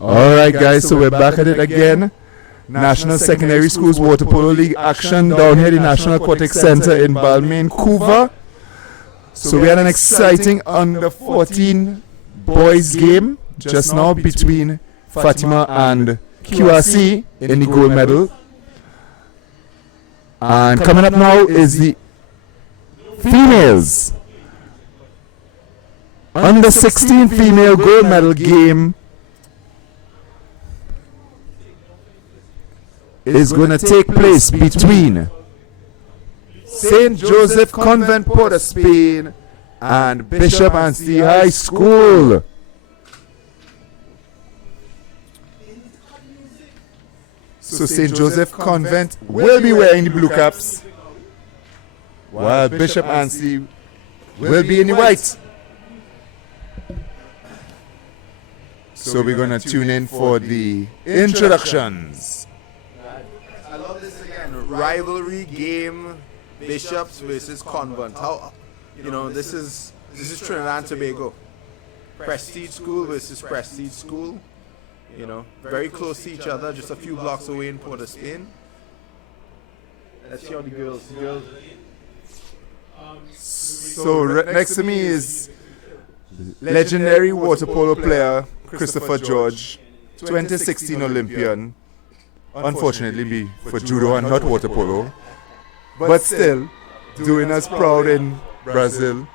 Alright guys, so we're back at it again. National Secondary Schools Water Polo League action down here at the National Aquatic Center in Balmain, Couva. So we had an exciting under 14 boys game just now between Fatima and QRC in the gold medal. And coming up now is the females. Under 16 female gold medal game is going to take place between St. Joseph Convent, Port of Spain and Bishop Anstey High School. So St. Joseph Convent will be wearing the blue caps, while Bishop Anstey will be in the white. So we're going to tune in for the introductions. I love this again. Rivalry game, Bishops versus Convent. How, this is Trinidad and Tobago. Prestige school versus prestige school. Very close to each other, just a few blocks away in Port of Spain. Let's see how the girls. So next to me is legendary water polo player Christopher George, 2016 Olympian. Unfortunately be for judo and not water polo, but still doing us proud in Brazil.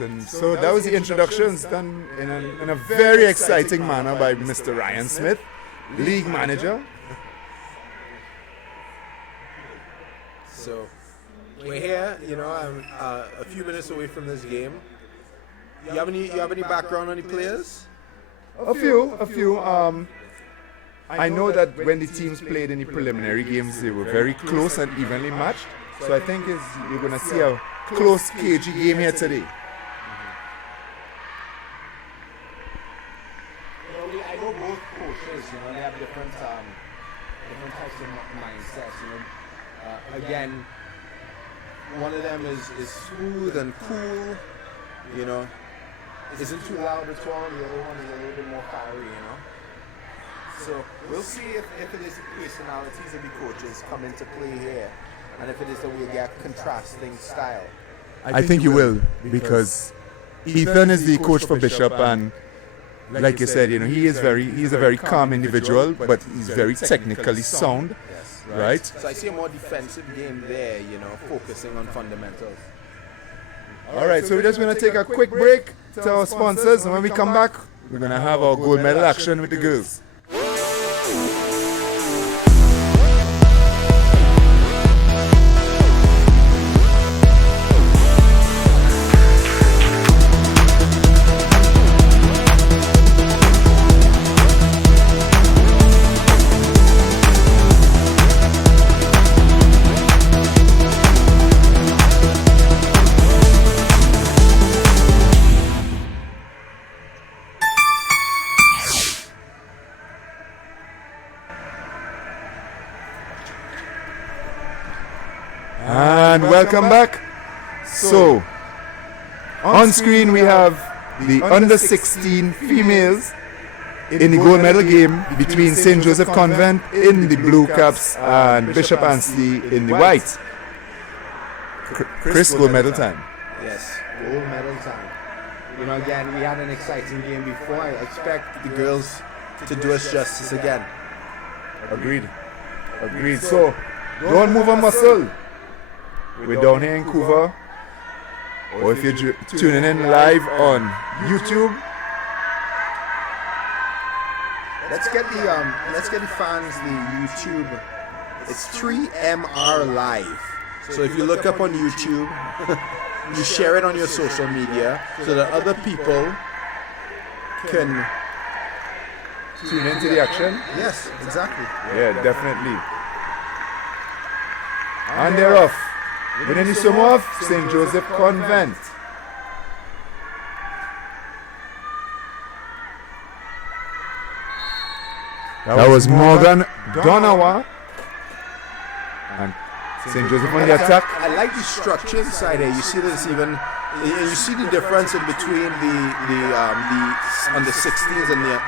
And so that was the introductions done in a very exciting manner by Mr. Ryan Smith, league manager. So we're here, I'm a few minutes away from this game. You have any background on the players? A few. I know that when the teams played in the preliminary games, they were very close and evenly matched. So I think you're going to see a close, cagey game here today. I know both coaches, they have different types of mindsets. Again, one of them is smooth and cool, isn't too loud at all. The other one is a little bit more fiery, So we'll see if it is the personalities of the coaches come into play here, and if it is that we get contrasting style. I think you will, because Ethan is the coach for Bishop, and like you said, he's a very calm individual, but he's very technically sound. right? So I see a more defensive game there, focusing on fundamentals. All right, so we're just going to take a quick break to our sponsors, and when we come back, we're going to have our gold medal action with the girls. And welcome back. So, on screen we have the under 16 females in the gold medal game between St. Joseph Convent in the blue caps and Bishop Anstey in the white. Chris, gold medal time. Yes, gold medal time. Again, we had an exciting game before. I expect the girls to do us justice again. Agreed. So, don't move a muscle. We're down here in Vancouver, or if you're tuning in live on YouTube, let's get the fans the YouTube. It's 3MR Live. So if you look up on YouTube, you share it on your social media so that other people can tune into the action. Yes, exactly. Yeah, definitely. And they're off. Winning the sum of St. Joseph Convent. That was Morgan Donawa and St. Joseph on the attack. I like the structure inside here. You see this even. You see the difference in between the under 16s and the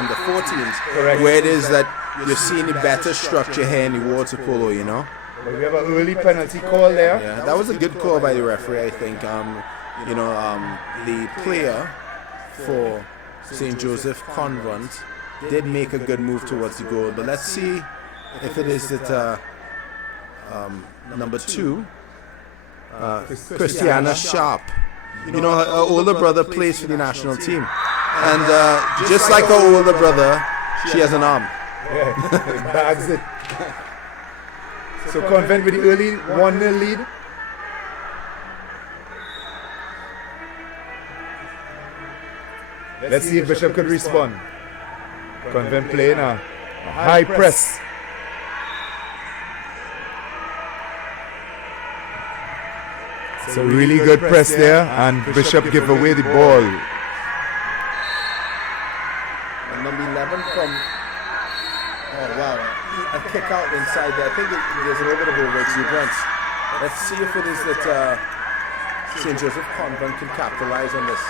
under 14s. Correct. Where it is that you're seeing the better structure here in the water polo. But we have an early penalty call there. Yeah, that was a good call by the referee, I think. The player for St. Joseph Convent did make a good move towards the goal. But let's see if it is that number 2, Christiana Sharp. Her older brother plays for the national team. And just like her older brother, she has an arm. Yeah, bags it. So Convent with the early 1-0 lead. Let's see if Bishop could respond. Convent playing a high press. It's a really good press there, and Bishop give away the ball. And number 11 from... Oh, wow. A kick out inside there. I think there's a little bit of overexuberance. Let's see if it is that St. Joseph Convent can capitalize on this.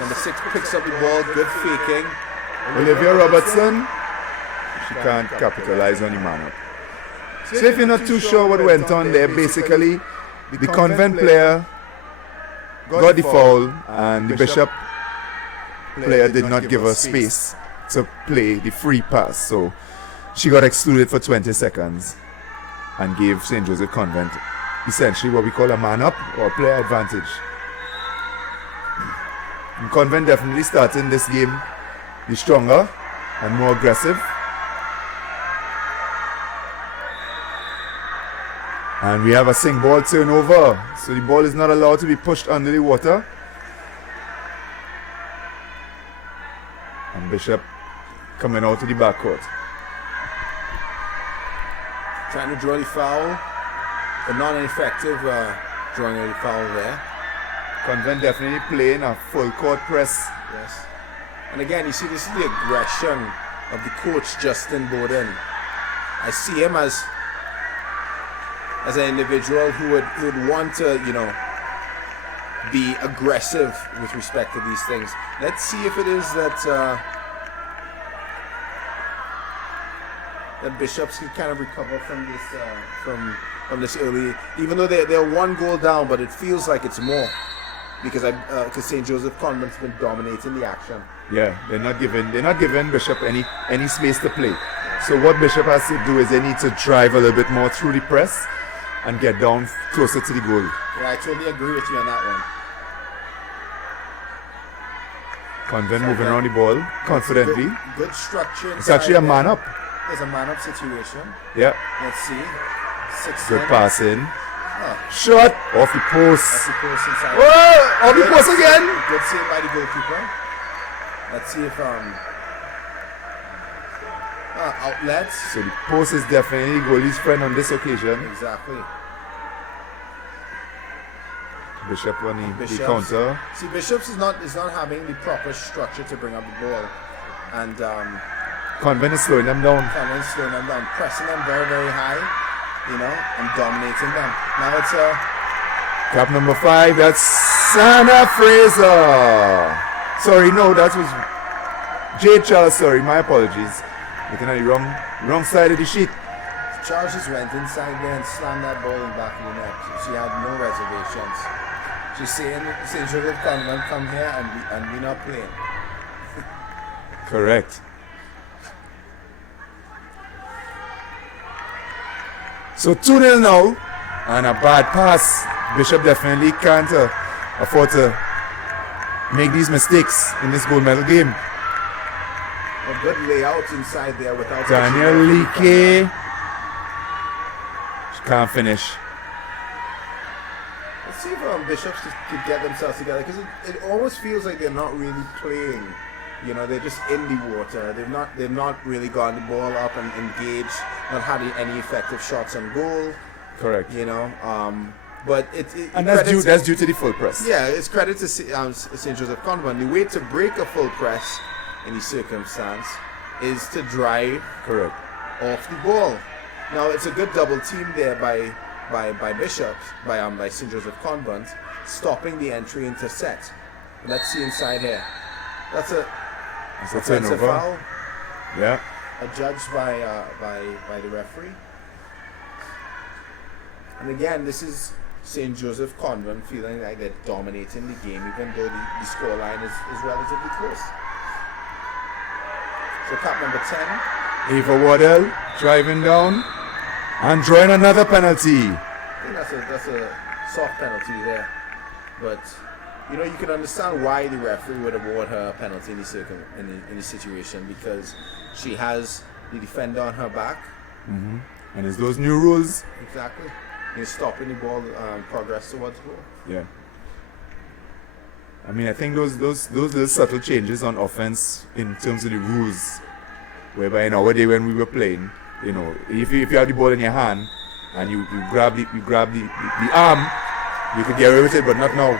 Number 6 picks up the ball, good faking. Olivia Robertson, she can't capitalize on the man up. So if you're not too sure what went on there, basically the Convent player got the foul and the Bishop player did not give her space to play the free pass. So she got excluded for 20 seconds and gave St. Joseph Convent essentially what we call a man up or player advantage. And Convent definitely starting this game the stronger and more aggressive. And we have a sink ball turnover, so the ball is not allowed to be pushed under the water. And Bishop coming out to the backcourt. Trying to draw the foul, but not an effective drawing of the foul there. Convent definitely playing a full court press. Yes. And again, you see, this is the aggression of the coach, Justin Bowden. I see him as an individual who would want to, be aggressive with respect to these things. Let's see if it is that that Bishops can kind of recover from this from this early. Even though they're 1 goal down, but it feels like it's more because St. Joseph Convent's been dominating the action. Yeah, they're not giving Bishop any space to play. So what Bishop has to do is they need to drive a little bit more through the press and get down closer to the goal. Yeah, I totally agree with you on that one. Convent moving around the ball confidently. Good structure. It's actually a man up. There's a man up situation. Yeah. Let's see. 6 Good passing. Oh, Shot off the post. that's the post inside. Whoa! Off the post again. Good save by the goalkeeper. Let's see if outlets. So the post is definitely goalie's friend on this occasion. Exactly. Bishop on the Bishops. counter. See, Bishops is not having the proper structure to bring up the ball, and Convent is slowing them down. Convent slowing them down, pressing them very, very high, and dominating them. Now it's a Cap number 5, that's Sana Fraser. Sorry, no, that was Jade Charles. Sorry, my apologies. Looking at the wrong side of the sheet. Charles just went inside there and slammed that ball in the back of the net. She had no reservations. She's saying Joseph Convent come here and we not playing. Correct. So 2-0 now, and a bad pass. Bishop definitely can't afford to make these mistakes in this gold medal game. A good layout inside there without Daniel Leakey. She can't finish. Let's see if Bishops could get themselves together, because it almost feels like they're not really playing. They're just in the water. They've not really gotten the ball up and engaged, not had any effective shots on goal. Correct. But that's due to the full press. Yeah, it's credit to St. Joseph Convent. The way to break a full press in the circumstance is to drive Correct. off the ball. Now it's a good double team there by Bishops, by St. Joseph Convent, stopping the entry into set. Let's see inside here. That's a offensive foul. Yeah. Adjudged by the referee. And again, this is St. Joseph Convent feeling like they're dominating the game, even though the scoreline is relatively close. So cap number 10. Ava Waddell driving down and drawing another penalty. I think that's a soft penalty there, but you can understand why the referee would award her a penalty in the situation, because she has the defender on her back. Mm-hmm. And it's those new rules. Exactly. You're stopping the ball progress towards goal. Yeah. I mean, I think those little subtle changes on offense in terms of the rules, whereby in our day when we were playing, if you have the ball in your hand and you grab the arm, you could get away with it, but not now.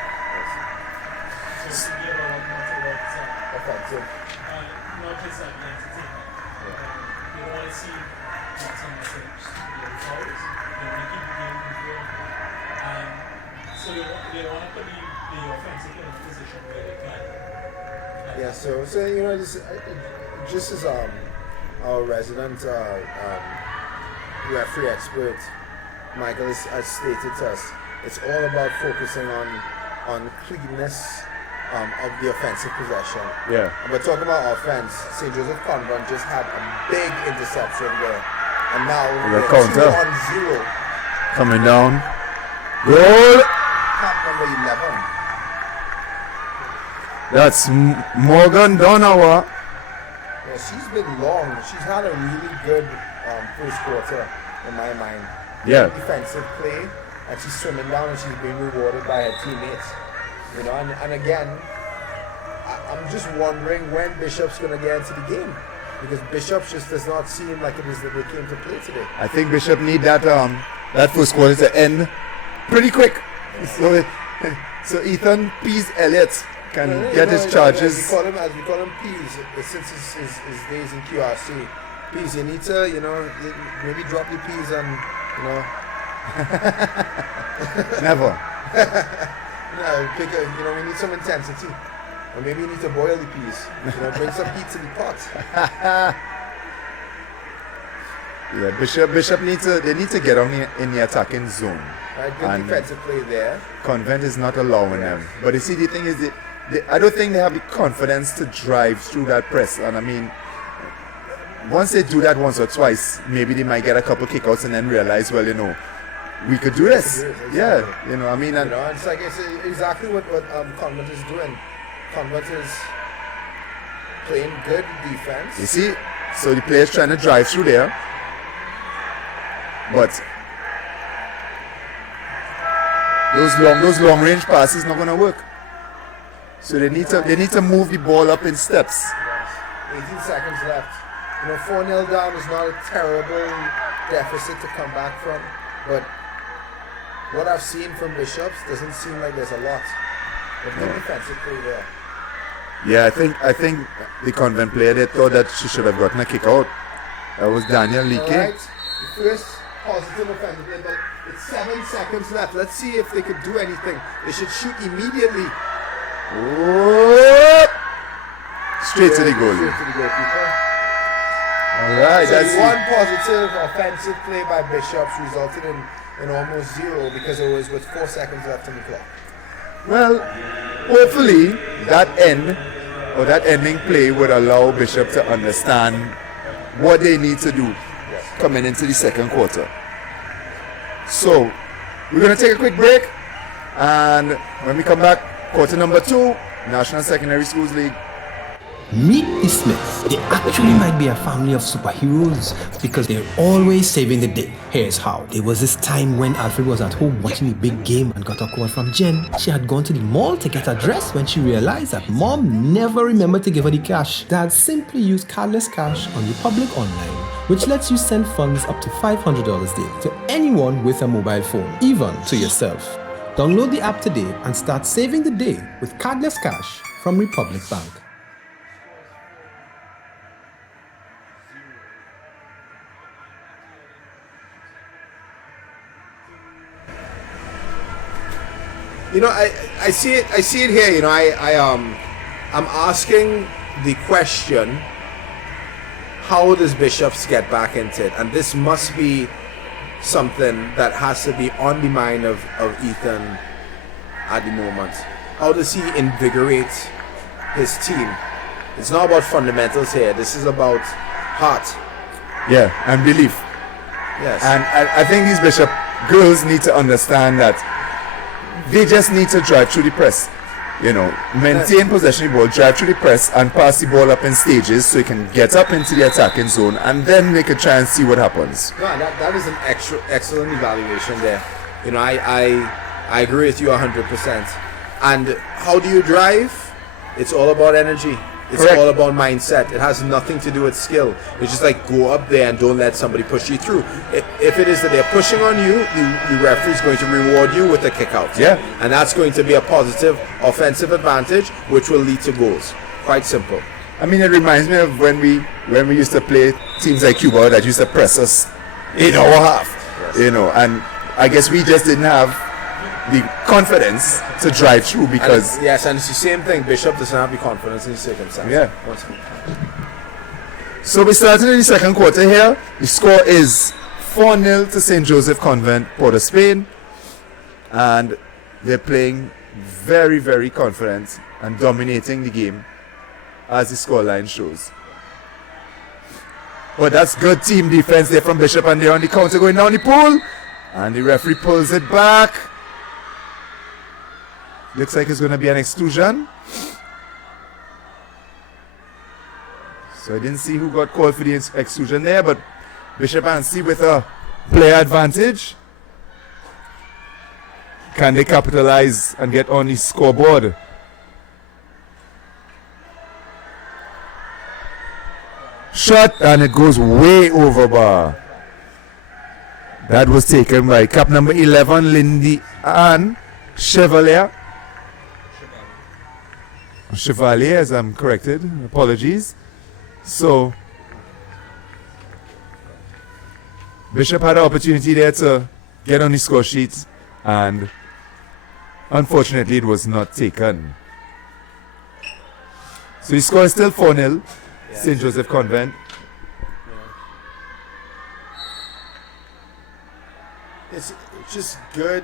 Offensive. Not just like the entertainment. You don't want to see what's on the fouls. They want to keep the game moving. So they want to put the offensive in a position where they can. Yeah, so this just as our resident referee expert Michael has stated to us, it's all about focusing on cleanness of the offensive possession. Yeah. But talking about offense, St. Joseph Convent just had a big interception there, and now The they're counter. 2-0. Coming down. Goal! Cap number 11. That's Morgan Donawa. Yeah, she's been long. She's had a really good first quarter in my mind. Yeah. Defensive play, and she's swimming down and she's being rewarded by her teammates. And again, I'm just wondering when Bishop's going to get into the game, because Bishop just does not seem like it is that they came to play today. I think Bishop need that first quarter to end pretty quick. So Ethan Pease Elliott can get his charges. As we call him Pease, since his days in QRC. Pease, you need to, maybe drop the peas and, Never. we need some intensity. Or maybe you need to boil the peas. Bring some heat to the pot. Yeah, Bishop needs to get on in the attacking zone. Right, good And defensive play there. Convent is not allowing them. But you see, the thing is, I don't think they have the confidence to drive through that press. And I mean, once they do that once or twice, maybe they might get a couple kickouts and then realize, well, we could do this. Exactly. Yeah, I mean, and it's like it's exactly what Convent is doing. Convent is playing good defense. you see, so the players trying to drive through there, but those long range passes not gonna work. So they need to move the ball up in steps. 18 seconds left. 4-0 down is not a terrible deficit to come back from, but what I've seen from Bishops doesn't seem like there's a lot. There's no defensive play there. Yeah, I think the Convent player, they thought that she should have gotten a kick out. That was Daniel Leakey. Alright, the first positive offensive play, but it's 7 seconds left. Let's see if they could do anything. They should shoot immediately. Oh! Straight to the goal. Straight to the goalkeeper. Alright, So that's the one positive offensive play by Bishops resulted in almost zero because it was with 4 seconds left on the clock. Well, hopefully that ending play would allow Bishop to understand what they need to do coming into the second quarter. So we're going to take a quick break, and when we come back, quarter number 2, National Secondary Schools League. Meet the Smiths. They actually might be a family of superheroes because they're always saving the day. Here's how. There was this time when Alfred was at home watching the big game and got a call from Jen. She had gone to the mall to get a dress when she realized that Mom never remembered to give her the cash. Dad simply used cardless cash on Republic Online, which lets you send funds up to $500 daily to anyone with a mobile phone, even to yourself. Download the app today and start saving the day with cardless cash from Republic Bank. I see it here. I'm asking the question, how does Bishops get back into it? And this must be something that has to be on the mind of Ethan at the moment. How does he invigorate his team? It's not about fundamentals here. This is about heart. Yeah, and belief. Yes. And I think these Bishop girls need to understand that they just need to drive through the press. Maintain possession of the ball, drive through the press, and pass the ball up in stages so you can get up into the attacking zone, and then they can try and see what happens. No, that is an excellent evaluation there. I agree with you 100%. And how do you drive? It's all about energy. It's Correct. all about mindset. It has nothing to do with skill. It's just like go up there and don't let somebody push you through. If it is that they're pushing on you, the referee is going to reward you with a kick out. Yeah. And that's going to be a positive offensive advantage, which will lead to goals. Quite simple. I mean, it reminds me of when we used to play teams like Cuba that used to press us in our half, and I guess we just didn't have the confidence to drive through because And it's the same thing. Bishop doesn't have the confidence in his circumstance. Yeah. So we started in the second quarter here. The score is 4-0 to St. Joseph Convent, Port of Spain, and they're playing very, very confident and dominating the game as the scoreline shows. But that's good team defense there from Bishop, and they're on the counter going down the pool, and the referee pulls it back. Looks like it's going to be an exclusion. So I didn't see who got called for the exclusion there, but Bishop Anstey with a player advantage. Can they capitalize and get on the scoreboard? Shot, and it goes way over bar. That was taken by cap number 11, Lindy Ann Chevalier. Chevalier, as I'm corrected. Apologies. So Bishop had an opportunity there to get on the score sheet, and unfortunately it was not taken. So the score is still 4-0, St. Joseph Convent. It's just good,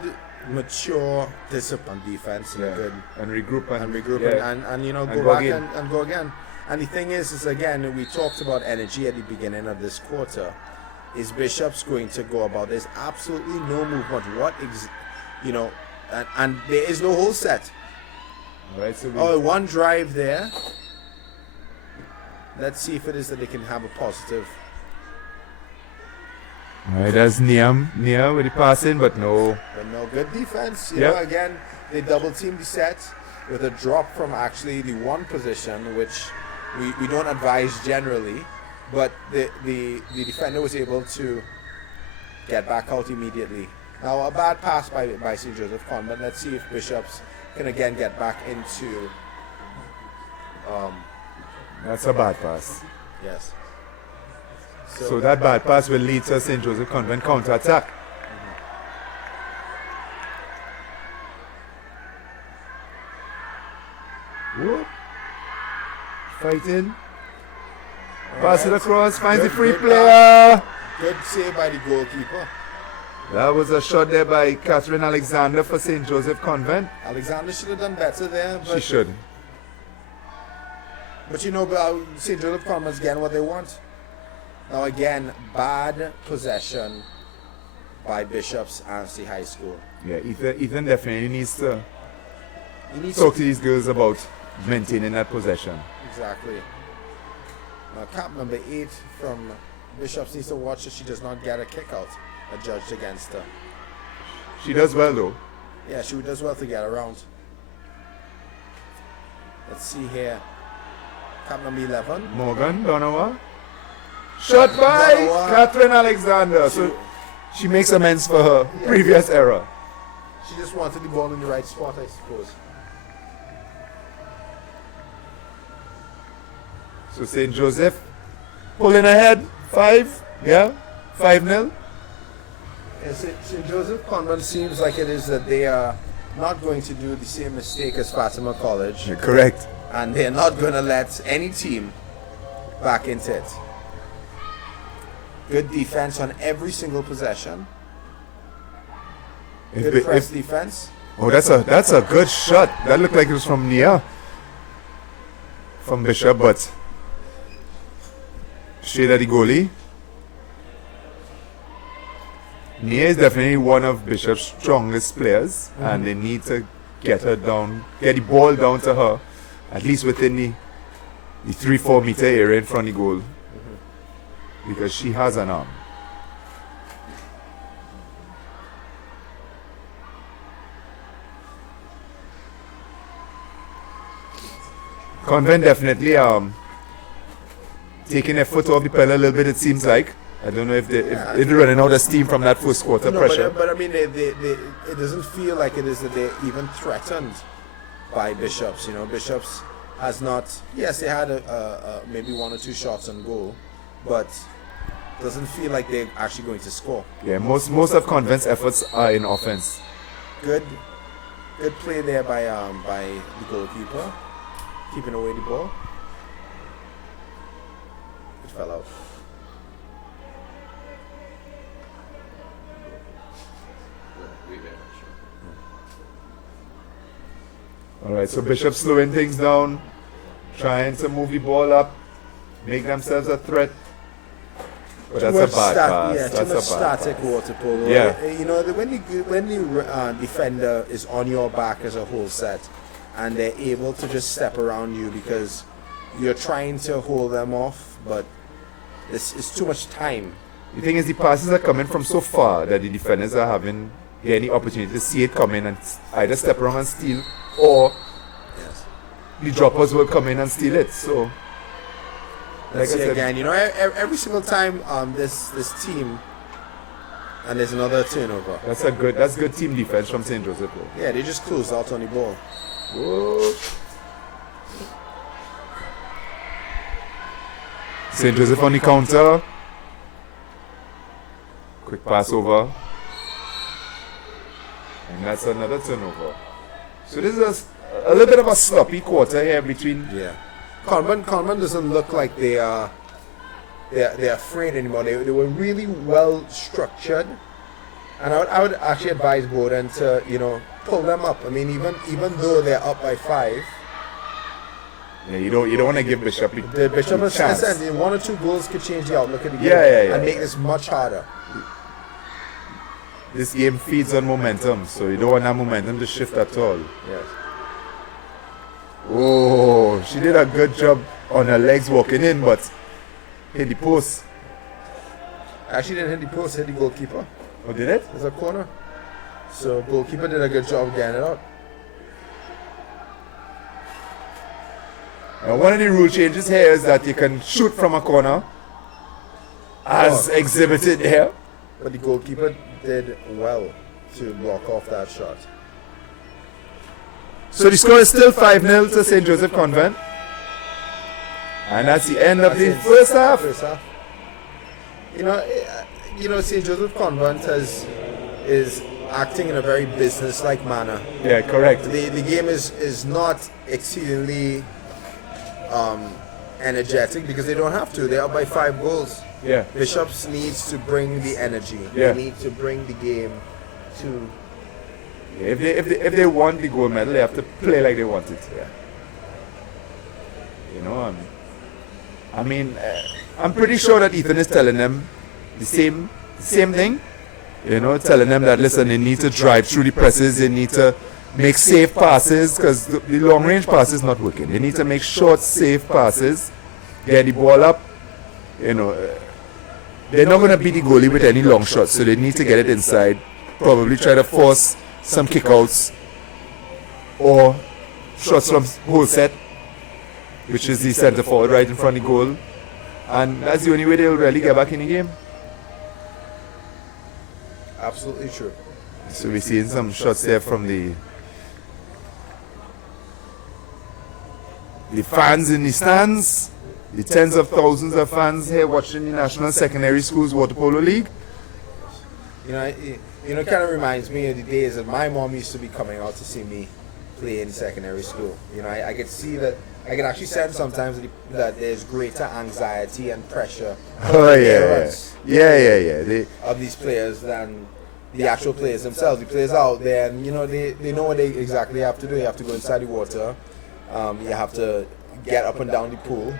mature, disciplined defense. Good. And regroup And regroup yeah. and And go go back again. and go again. And the thing is again, we talked about energy at the beginning of this quarter. Is Bishop's going to go about? There's absolutely no movement. And there is no whole set. Right, so one drive there. Let's see if it is that they can have a positive. Alright, that's Niam with the passing, but no. But no, good defense. You Yep. know, again, they double team the set with a drop from actually the one position, which we don't advise generally. But the defender was able to get back out immediately. Now a bad pass by St. Joseph Convent. Let's see if Bishops can again get back into. That's a bad pass. Yes. So that bad pass will lead to St. Joseph Convent counter-attack. Whoop. Fighting. Pass it across, finds the free player. Good save by the goalkeeper. That was a shot there by Catherine Alexander for St. Joseph Convent. Alexander should have done better there. But She should. But St. Joseph Convent's getting what they want. Now again, bad possession by Bishop's Anstey High School. Yeah, Ethan definitely needs to He needs talk to these girls about maintaining that possession. Exactly. Now cap number 8 from Bishop's needs to watch that she does not get a kick out adjudged against her. She does well though. Yeah, she does well to get around. Let's see here. Cap number 11. Morgan Donowa. Shot by Donowa. Catherine Alexander. So she makes amends for her previous error. She just wanted the ball in the right spot, I suppose. So St. Joseph pulling ahead. 5. Yeah. 5-0. Yeah, St. Joseph Convent seems like it is that they are not going to do the same mistake as Fatima College. You're correct. And they're not going to let any team back into it. Good defense on every single possession. Good press defense. Oh, that's a good shot. That looked like it was from Nia. From Bishop, but straight at the goalie. Nia is definitely one of Bishop's strongest players, and they need to get her down, get the ball down to her, at least within the 3-4 meter area in front of the goal, because she has an arm. Convent definitely taking their foot off the pedal a little bit, it seems like. I don't know if they're running out of steam from that first quarter pressure. But I mean, it doesn't feel like it is that they're even threatened by Bishops. You know, Bishops has not. Yes, they had maybe 1 or 2 shots on goal, but doesn't feel like they're actually going to score. Yeah, most of Convent's efforts are in offense. Good play there by the goalkeeper, keeping away the ball. It fell out. Alright, so Bishop slowing things down, trying to move the ball up, make themselves a threat. But that's a bad pass. Yeah, That's too much a bad static pass. water polo. Yeah. You know, when the defender is on your back as a whole set, and they're able to just step around you because you're trying to hold them off, but it's too much time. The thing is, the passes are coming from so far that the defenders are having any opportunity to see it coming and either step around and steal, or Yes. the droppers will come in and steal it. So, Let's like I see said, again. You know, every single time this team, and there's another turnover. that's good team defense from St. Joseph. Though. Yeah, they just closed out on the ball. Whoa. St. Joseph on the counter. Quick pass over. And that's another turnover. So this is a little bit of a sloppy quarter here between. Yeah. Convent doesn't look like they're afraid anymore. They were really well structured, and I would actually advise Bowden to pull them up. I mean, even though they're up by 5, Yeah, you don't want to give Bishop The Bishop a has chance. said one or two goals could change the outlook of the game Yeah. and make this much harder. This game feeds on momentum, so you don't want that momentum to shift at all. Yes. Oh, she did a good job on her legs walking in, but hit the post. Actually didn't hit the post, hit the goalkeeper. Oh, did it? There's a corner. So goalkeeper did a good job getting it out. Now, one of the rule changes here is that you can shoot from a corner, as exhibited here. But the goalkeeper did well to block off that shot. So the score is still 5-0 to St. Joseph Convent. And that's the end of the first half. First half. You know, St. Joseph Convent is acting in a very business-like manner. Yeah, correct. The game is not exceedingly energetic because they don't have to. They're up by 5 goals. Yeah. Bishops needs to bring the energy. Yeah. They need to bring the game to. If they want the gold medal, they have to play like they want it. Yeah. You know, I mean, I'm pretty sure that Ethan is telling them the same thing. You know, telling them that, listen, they need to drive through the presses, they need to make safe passes, because the long range pass is not working. They need to make short, safe passes, get the ball up. You know, they're not going to beat the goalie with any long shots, so they need to get it inside. Probably try to force some kickouts or shots from whole set, which is the centre forward right in front of the goal. And that's the only way they'll really get back in the game. Absolutely true. So we're seeing some shots there from the fans in the stands, the tens of thousands of fans here watching the National Secondary Schools Water Polo League. It kind of reminds me of the days that my mom used to be coming out to see me play in secondary school. I could see that. I can actually sense sometimes that there's greater anxiety and pressure Oh yeah. of these players than the actual players themselves. The players out there, and they know what they exactly have to do. You have to go inside the water. You have to get up and down the pool,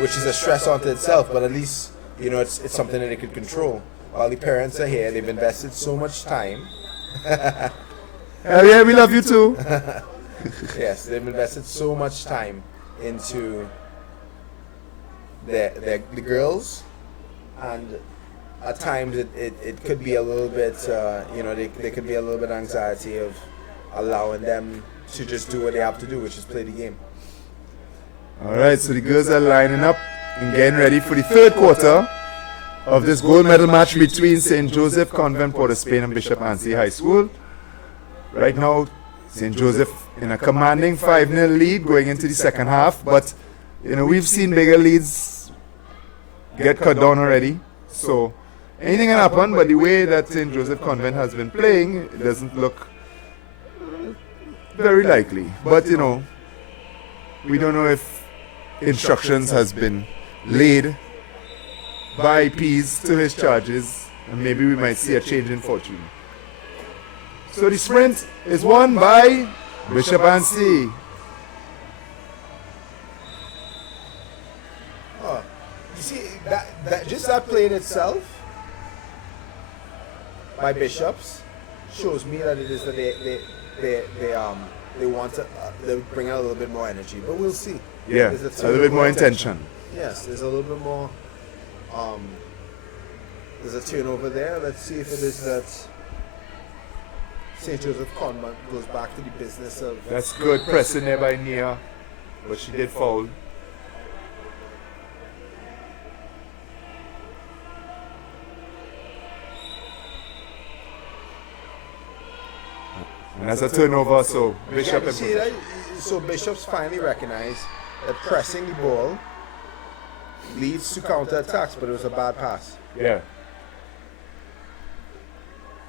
which is a stress unto itself. But at least it's something that they could control. While the parents are here, they've invested so much time. Hell yeah, we love you too. Yes, they've invested so much time into the girls, and at times it could be a little bit, there could be a little bit of anxiety of allowing them to just do what they have to do, which is play the game. Alright, so the girls are lining up and getting ready for the third quarter of this gold medal match between St. Joseph Convent, Port of Spain and Bishop Anstey High School. Right now, St. Joseph in a commanding 5-0 lead going into the second half, but we've seen bigger leads get cut down already. So anything can happen, but the way that St. Joseph Convent has been playing, it doesn't look very likely. But we don't know if instructions has been laid by Pease to his charges, and maybe we might see a change in fortune. So the sprint is won by Bishop Anstey. Oh, you see that just that play in itself by Bishops shows me that it is that they want to they bring out a little bit more energy, but we'll see. Yeah, There's a little bit more intention. Yes, there's a little bit more. There's a turnover there. Let's see if it is that St. Joseph Convent goes back to the business of. That's good pressing there by Nia, but she did foul. And that's a turnover, so Bishop and See that? So Bishops finally recognize that pressing the ball leads to counter attacks, but it was a bad pass. yeah.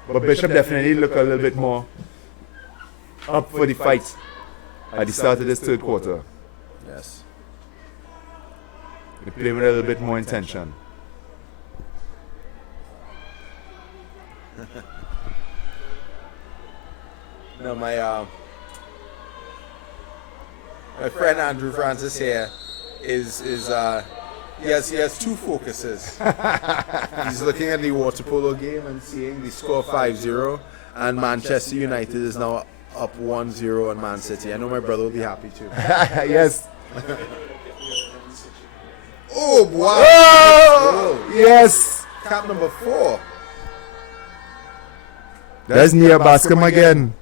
But Bishop definitely looked a little bit more up for the fight at the start of this third quarter. Yes. They played with a little bit more intention. No, My friend Andrew Francis here is he has two focuses. He's looking at the water polo game and seeing the score 5-0, and Manchester United is now up 1-0 on Man City. I know my brother will be happy too. Yes. Oh wow! Oh, yes. Cap number 4. That's near Bascom again.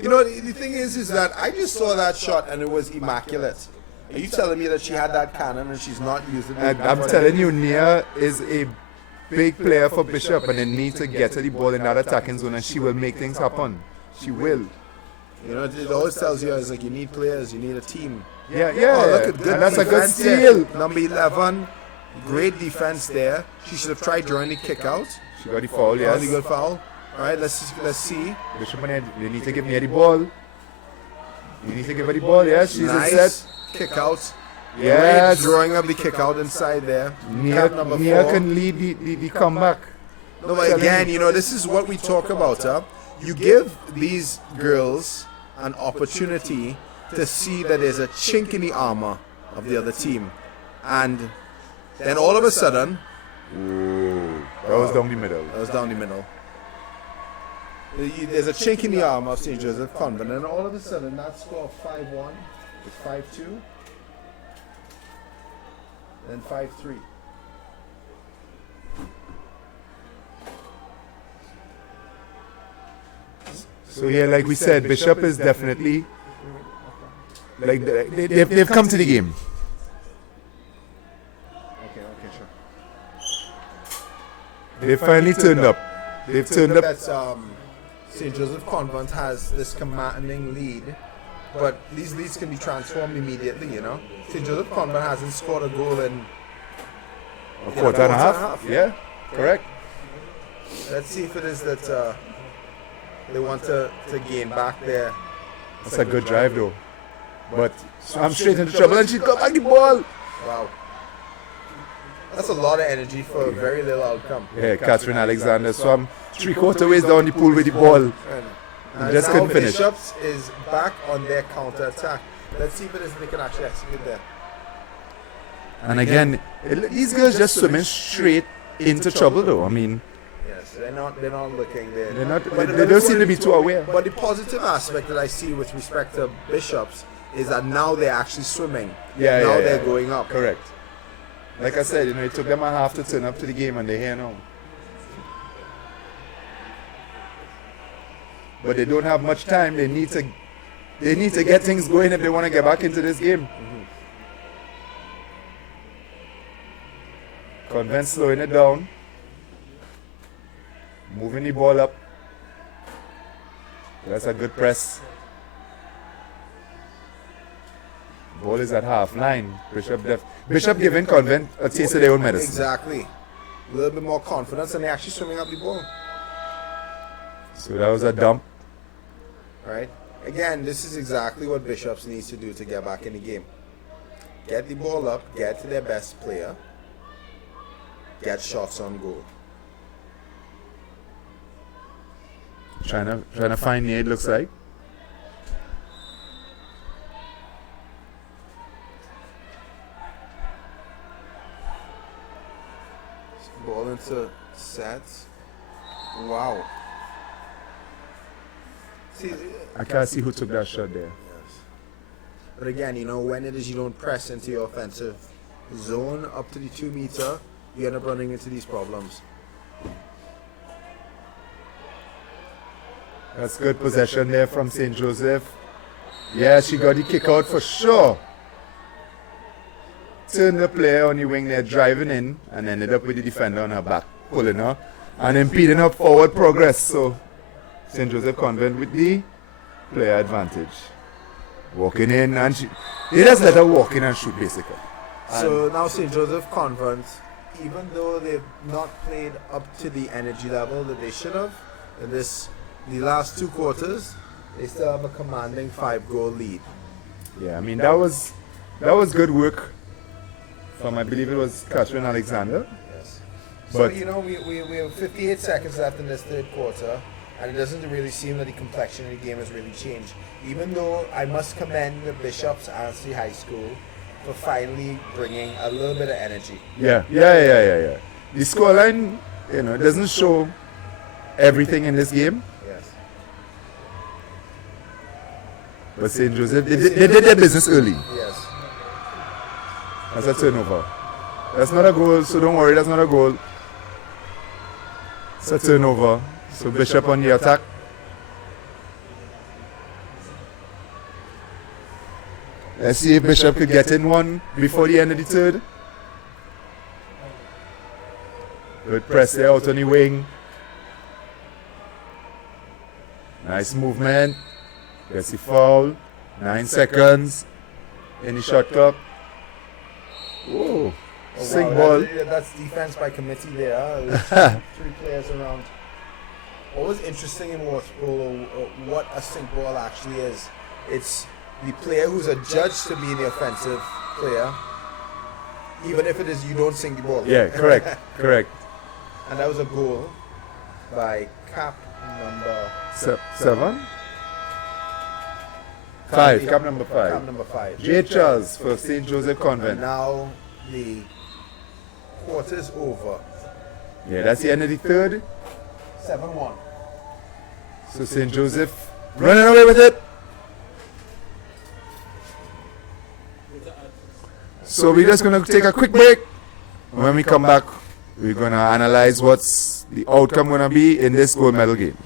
You know, the thing is that I just saw that shot and it was immaculate. Are you telling me that she had that cannon and she's not using it? And I'm telling you, Nia is a big player for Bishop, and they need to get her the ball in that attacking zone, and she will make things happen. She will. You know, it always tells you, it's like you need players, you need a team. Yeah. Oh, look at good And that's a good defense there. steal. Number 11, great defense there. She should have tried drawing the kick out. She got the foul, Yes. yes. Good foul. All right, let's see. Bishop and Ed, they need to give Nia the ball. You need to give her the ball, yes. She's Nice a set. kick out. Yes. Great drawing of the kick out inside there. Cap number 4. Nia can lead the comeback. No, but again, you know, this is what we talk about. You give these girls an opportunity to see that there's a chink in the armor of the other team. And then all of a sudden, That was down the middle. that was down the middle. There's a chink in the armor of St. Joseph Convent, and all of a sudden that score of 5-1 is 5-2, then 5-3. So yeah, like we said, Bishop is definitely like they've come to the game. Okay, sure. They finally turned up. They've turned up. That's St. Joseph Convent has this commanding lead, but these leads can be transformed immediately, you know. St. Joseph Convent hasn't scored a goal in A quarter and a half. Yeah, correct. Let's see if it is that they want to gain back there. That's a good drive though. But I'm straight into trouble, and she got back the ball. Wow. That's a lot of energy for very little outcome. Yeah, Catherine Alexander. So I'm 3/4 ways down the pool with the ball. And Just now couldn't finish. Bishops is back on their counter attack. Let's see if it is they can actually execute there. And again, these girls just swimming straight into trouble though. I mean, Yes, they're not looking there. they're not. But They don't seem to be too aware. But the positive aspect that I see with respect to Bishops is that now they're actually swimming. Yeah, now yeah, they're yeah. going up. Correct. Like I said, it took them a half to turn up to the game, and they're here now. But they don't have much time. They need to get things going if they want to get back into this game. Convent slowing it down, moving the ball up. That's a good press. Ball is at half line. Bishop giving Convent a taste of their own medicine. Exactly. A little bit more confidence, and they're actually swimming up the ball. So that was a dump. Right? Again, this is exactly what Bishops needs to do to get back in the game. Get the ball up, get to their best player, get shots on goal. Trying to find Nate, looks like. Ball into sets. Wow. See, I can't see who took that shot there. yes. But again, you know, when it is you don't press into your offensive zone up to the 2 meter, you end up running into these problems. That's good possession there from St. Joseph. Yeah, she got the kick out for sure. Turned the player on the wing there, driving in, and ended up with the defender on her back, pulling her and impeding her forward progress. So St. Joseph Convent with the player advantage. Walking in, and they just let her walk in and shoot basically. So now St. Joseph Convent, even though they've not played up to the energy level that they should have in the last 2 quarters, they still have a commanding 5-goal lead. Yeah, I mean that was good work from, I believe it was Catherine Alexander. Yes. But So, you know, we have 58 seconds left in this 3rd quarter, and it doesn't really seem that the complexion of the game has really changed. Even though I must commend the Bishop's Anstey High School for finally bringing a little bit of energy. Yeah. The scoreline, doesn't show everything in this game. Yes. But St. Joseph, they did their business early. Yes. That's a turnover. That's not a goal, so don't worry, that's not a goal. It's a turnover. So Bishop on the attack. Let's see if Bishop could get in one before the end of the third. Good press there out on the wing. Nice movement. Gets the foul. 9 seconds in the shot clock. Whoa. Sink ball. That's defense by committee there. There's 3 players around. What was interesting in water polo, what a sink ball actually is, it's the player who's adjudged to be the offensive player, even if it is you don't sink the ball. Yeah, correct. And that was a goal by cap number 7? 5, cap number 5. Cap number 5. J. Charles for St. Joseph And Convent. now the quarter's over. Yeah, that's the end of the third. 7-1. So St. Joseph running away with it. So we're just going to take a quick break. When we come back, we're going to analyze what's the outcome going to be in this gold medal game.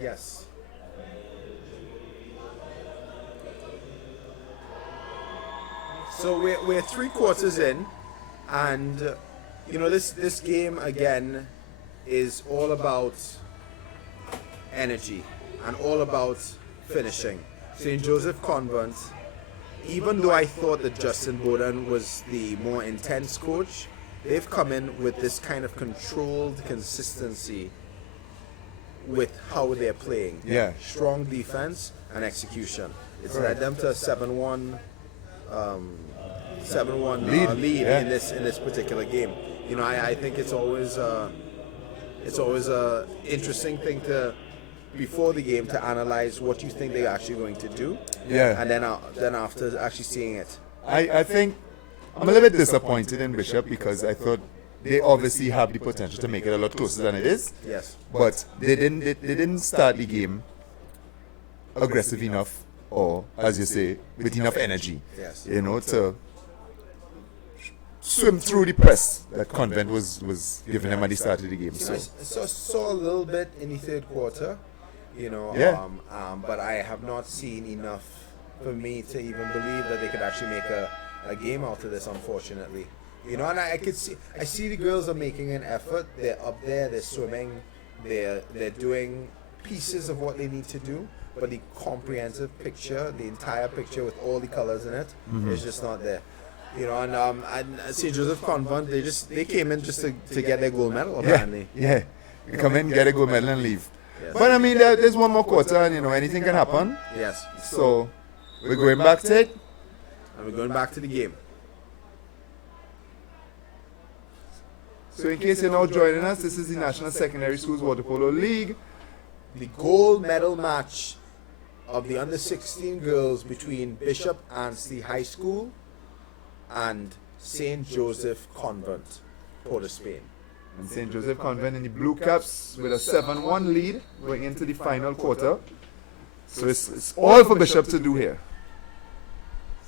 Yes. So we're 3 quarters in, and this game again is all about energy and all about finishing. St. Joseph Convent, even though I thought that Justin Bowden was the more intense coach, they've come in with this kind of controlled consistency with how they're playing. Yeah. Strong defense and execution. It's led them to a 7-1 lead Yeah. in this particular game. I think it's always a interesting thing to, before the game, to analyze what you think they're actually going to do. Yeah. And then after actually seeing it. I think I'm a little bit disappointed in Bishop because I thought they obviously have the potential to make it a lot closer than it is. Yes. But they didn't start the game aggressive enough, or as you say, with enough energy. Yes. To swim through the press that Convent was giving them at the start of the game. So I saw a little bit in the third quarter, Yeah. but I have not seen enough for me to even believe that they could actually make a game out of this, unfortunately. And I see the girls are making an effort. They're up there, they're swimming, they're doing pieces of what they need to do, but the comprehensive picture, the entire picture with all the colors in it, is just not there. And St. Joseph Convent, they came in just to get their gold medal, apparently. Yeah. You come in, get a gold medal and leave. Yes. But I mean, there's one more quarter and anything can happen. Yes. So we're going back to it. And we're going back to the game. So in case you're now joining us, this is the National Secondary Schools Water Polo League. The gold medal match of the under 16 girls between Bishop Anstey High School and St. Joseph Convent, Port of Spain. And St. Joseph Convent in the Blue Caps with a 7-1 lead going into the final quarter. So it's all for Bishop to do here.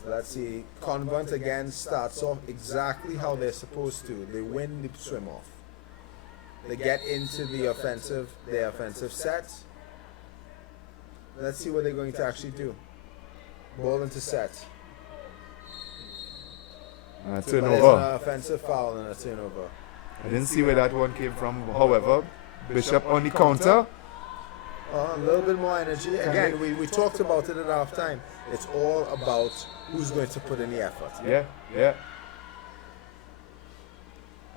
So let's see. Convent again starts off exactly how they're supposed to. They win the swim off. They get into their offensive set. Let's see what they're going to actually do. Ball into set. There's Turnover. an offensive foul and a turnover. I didn't see where that one came from. However, Bishop on the counter. A little bit more energy. Again, we talked about it at halftime. It's all about who's going to put in the effort. Yeah.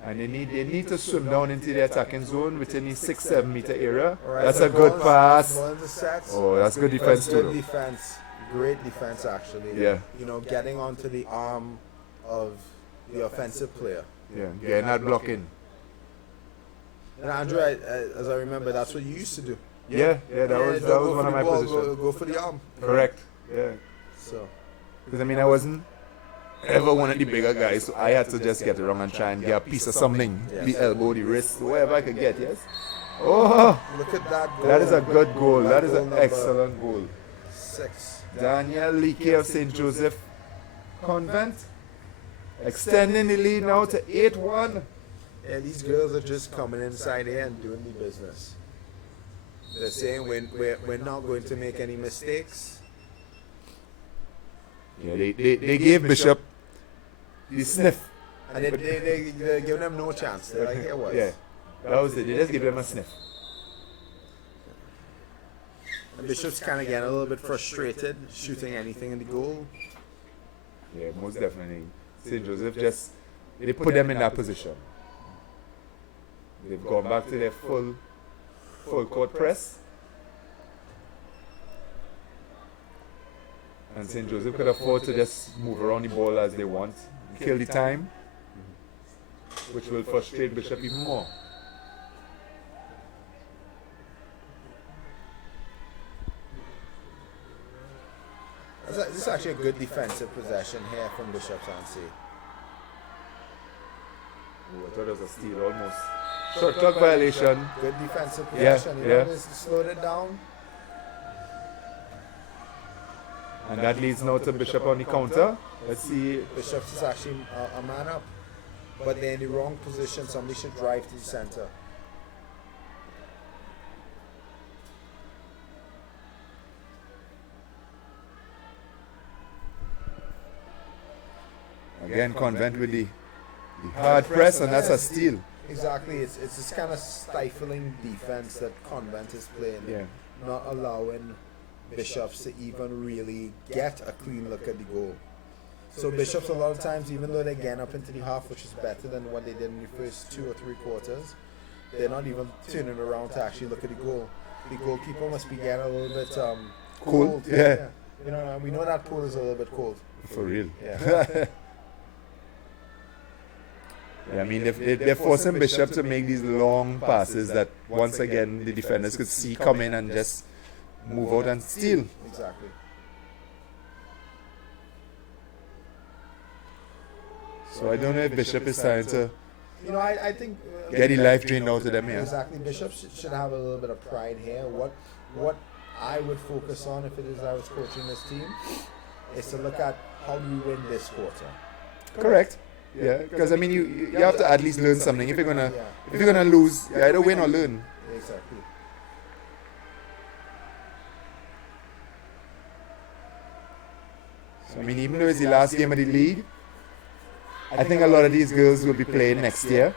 And they need to swim down into the attacking zone within the 6-7 meter area. Right, That's so a good ball- pass. ball into set. Oh, that's good defense too. Good defense. Great defense, actually. Yeah. You know, getting onto the arm of the offensive player. Yeah, getting that blocking. And Andrew, as I remember, that's what you used to do. Yeah, that was one of my positions. Go for the arm. Correct. Yeah. So. Because I wasn't ever one of the bigger guys, so I had to just get around and try and get a piece of something. Yes. The elbow, the wrist, whatever I could get, yes? Oh! Look at that goal. That is a good goal. That is Goal an number excellent goal. 6. Daniel Leakey of St. Joseph Convent extending the lead now to 8-1. Yeah, these girls are just coming inside here and doing the business. They're saying we're not going to make any mistakes. Yeah, they gave Bishop the sniff. And they're giving them no chance. They're like, here was. Yeah, that was it. They just gave them a sniff. And Bishop's kind of getting a little bit frustrated, shooting anything in the goal. Yeah, most definitely. St. Joseph they put them in that position. They've gone back to their full court press. And St. Joseph could afford to just move around the ball as they want, kill the time, which will frustrate Bishop even more. This is actually a good defensive possession here from Bishop's Anstey. Oh, I thought it was a steal almost. Shot clock violation. Good defensive Yeah, possession. You yeah. know, just slowed it down. And that leads now to Bishop on the counter. Let's see. Bishop's is actually a man up, but they're in the wrong position. Somebody should drive to the center. Again, Convent with the hard press, and that's a steal. Exactly. It's this kind of stifling defense that Convent is playing. Yeah. Not allowing Bishops to even really get a clean look at the goal. So Bishops, a lot of times, even though they're getting up into the half, which is better than what they did in the first 2 or 3 quarters, they're not even turning around to actually look at the goal. The goalkeeper must be getting a little bit Cold, yeah. You know, we know that pool is a little bit cold. For real. Yeah. Yeah, I mean, they're forcing Bishop to make these long passes that once again the defenders could see come in and just move out and steal. Exactly. So I don't know if Bishop is trying to You know, I think get the life drained out of them here. exactly. Bishop should have a little bit of pride here. What I would focus on if it is I was coaching this team is to look at how do we win this quarter. Correct. Yeah, because I mean, you have to at least learn something. If you're gonna lose, you either win or learn. Exactly. So I mean, even though it's the last game of the league, I think a lot of these girls will be playing next year.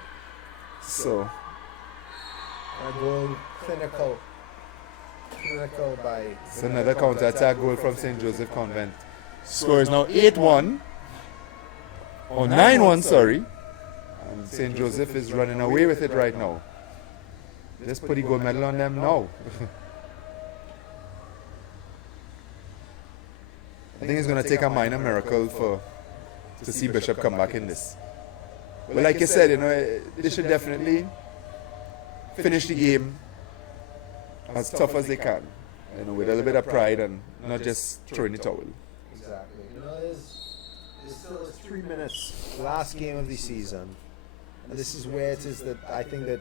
So A goal clinical by. it's another counter-attack goal from St. Joseph Convent. Score is now 8-1. Oh, 9-1, sorry. And St. Joseph is running away with it right now. Just put the gold medal on them now. I think it's going to take a minor miracle to see Bishop come back in this. But like you said, you know, they should definitely finish the game as tough as they can. You know, with a little bit of pride and not just throwing the towel. Exactly. You know, there's still 3 minutes, last game of the season, and this is where it is that I think that,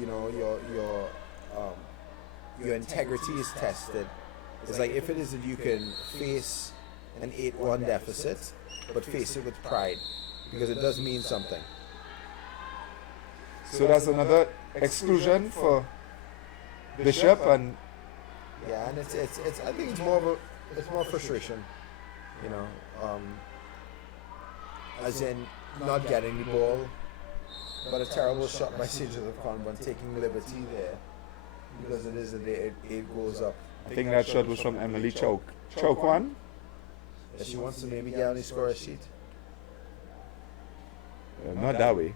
you know, your integrity is tested. It's like if it is that you can face an 8-1 deficit, but face it with pride, because it does mean something. So that's another exclusion for Bishop, and Yeah, and it's I think it's more frustration, you know, as in not getting the ball, but a terrible shot by St. Joseph Convent, taking liberty there, because it is that it goes up. I think that shot was from Emily Chokwan. If she wants to maybe get on the score sheet. Not that way.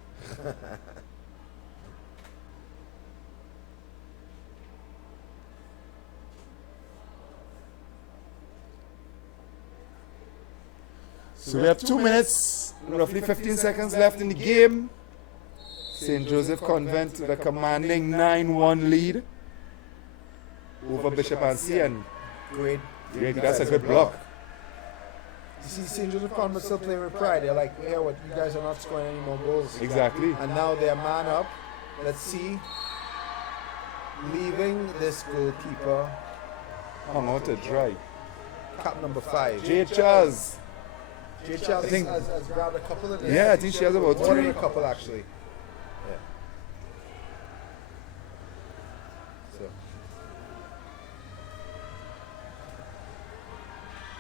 So we have 2 minutes, roughly 15 seconds left in the game. St. Joseph Convent with a commanding 9-1 lead over Bishop Anstey, and Great. that's a good block. You see St. Joseph Convent still playing with pride. They're like, yeah, what, you guys are not scoring any more goals. Exactly. And now they're man up. Let's see. Leaving this goalkeeper, Hung out to dry. cap number 5. Jay Charles. Jay Charles I think- has grabbed a couple of them. Yeah, I think she has about More 3. than a couple actually. Yeah.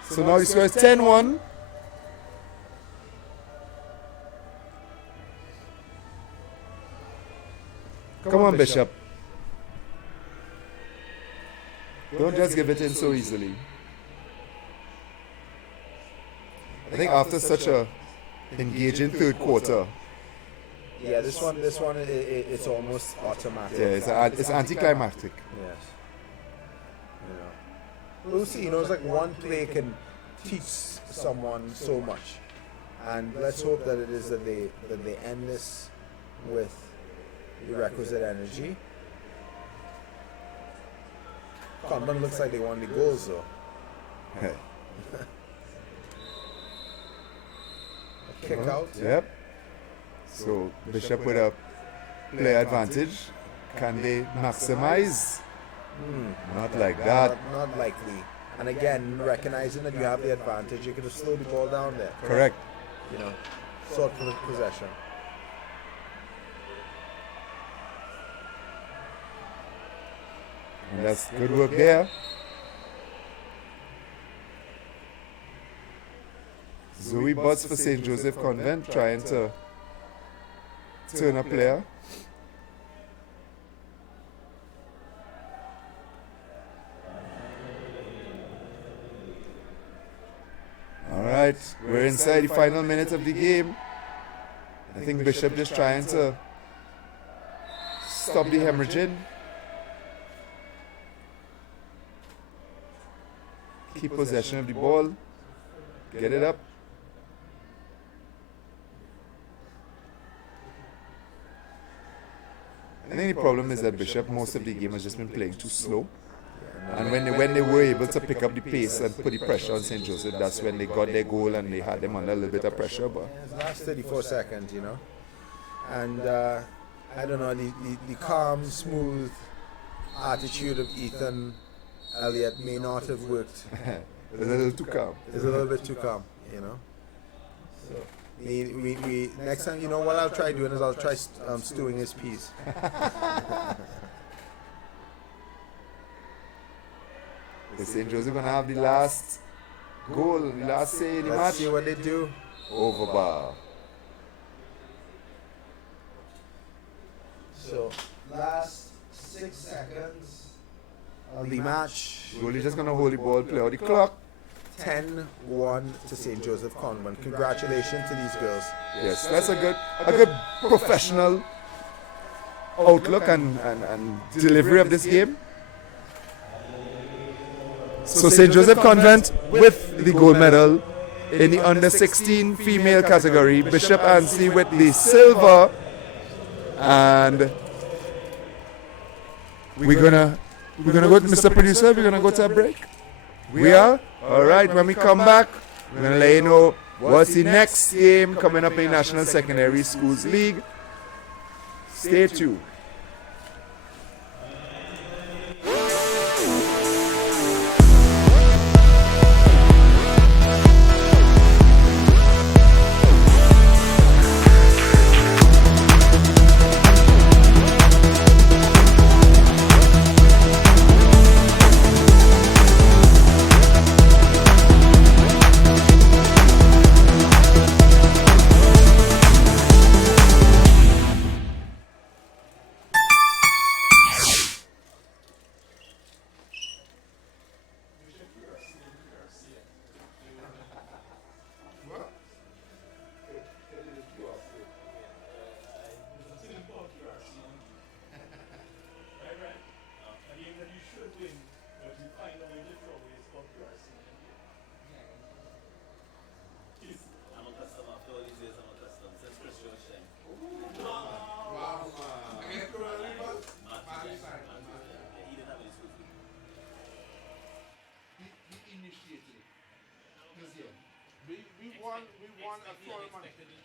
So now the score is 10-1. Come on, Bishop. Don't just give it in so easily. I think after such a engaging third quarter, Yeah, this one, it's almost automatic. yeah, it's anticlimactic. Yes. Yeah. We'll see. You know, it's like one play can teach someone so much, and let's hope that it is that they end this with the requisite energy. Convent looks like they won the goals though. Kick out. Yep. So Bishop with a player advantage. Can they maximize? Not like that. Not likely. And again, recognizing that you have the advantage, you could have slowed the ball down there. Correct. You know, sort of possession. And that's good work there. Zoe Butts for St. Joseph Convent trying to turn a player. Alright, we're inside the final minutes of the game. I think Bishop just trying to stop the hemorrhaging. Keep possession of the ball. Get it up. I think the problem is that Bishop, most of the game has just been playing too slow. And when they were able to pick up the pace and put the pressure on St. Joseph, that's when they got their goal and they had them under a little bit of pressure. But It's the last 34 seconds, you know. And I don't know, the calm, smooth attitude of Ethan Elliott may not have worked. it's a little too calm. It's a little bit too calm, you know. So we next time, you know what I'll try doing is I'll try stewing his peas. Is St. Joseph gonna have the last goal, the last say in the Let's match? see what they do. Over bar. So last 6 seconds of the match. Goalie just gonna hold the ball, play out the clock. 10-1 to St. Joseph Convent. Congratulations to these girls. Yes, that's a good professional outlook and delivery of this game. So St. Joseph Convent with the gold medal in the under 16 female category. Bishop Anstey with the silver. And we're gonna We're gonna go, Mr. Producer, we're gonna go to a break. We are? Alright, when we come back, we're gonna let you know what's the next game coming up in National Secondary Schools League. Stay tuned. We won a tournament.